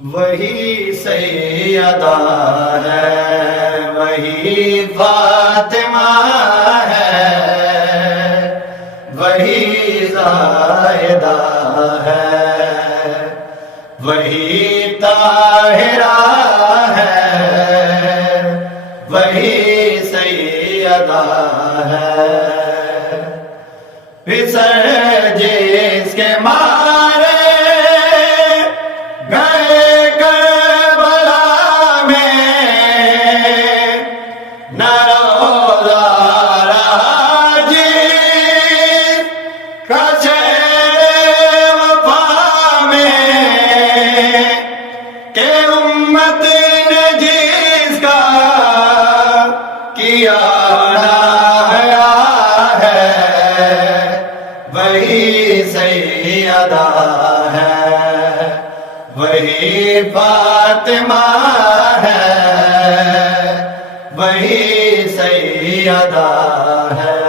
وہی سیدہ ہے، وہی فاطمہ ہے، وہی زاہدہ ہے، وہی طاہرہ ہے، وہی سیدہ ہے۔ پھسل جس کے مارے گئے کربلا میں، نہ روزہ رہا جس کا شہر وفا میں، کہ امت نے جس کا کیا وہی سیدہ ہے، وہی فاطمہ ہے، وہی سیدہ ہے۔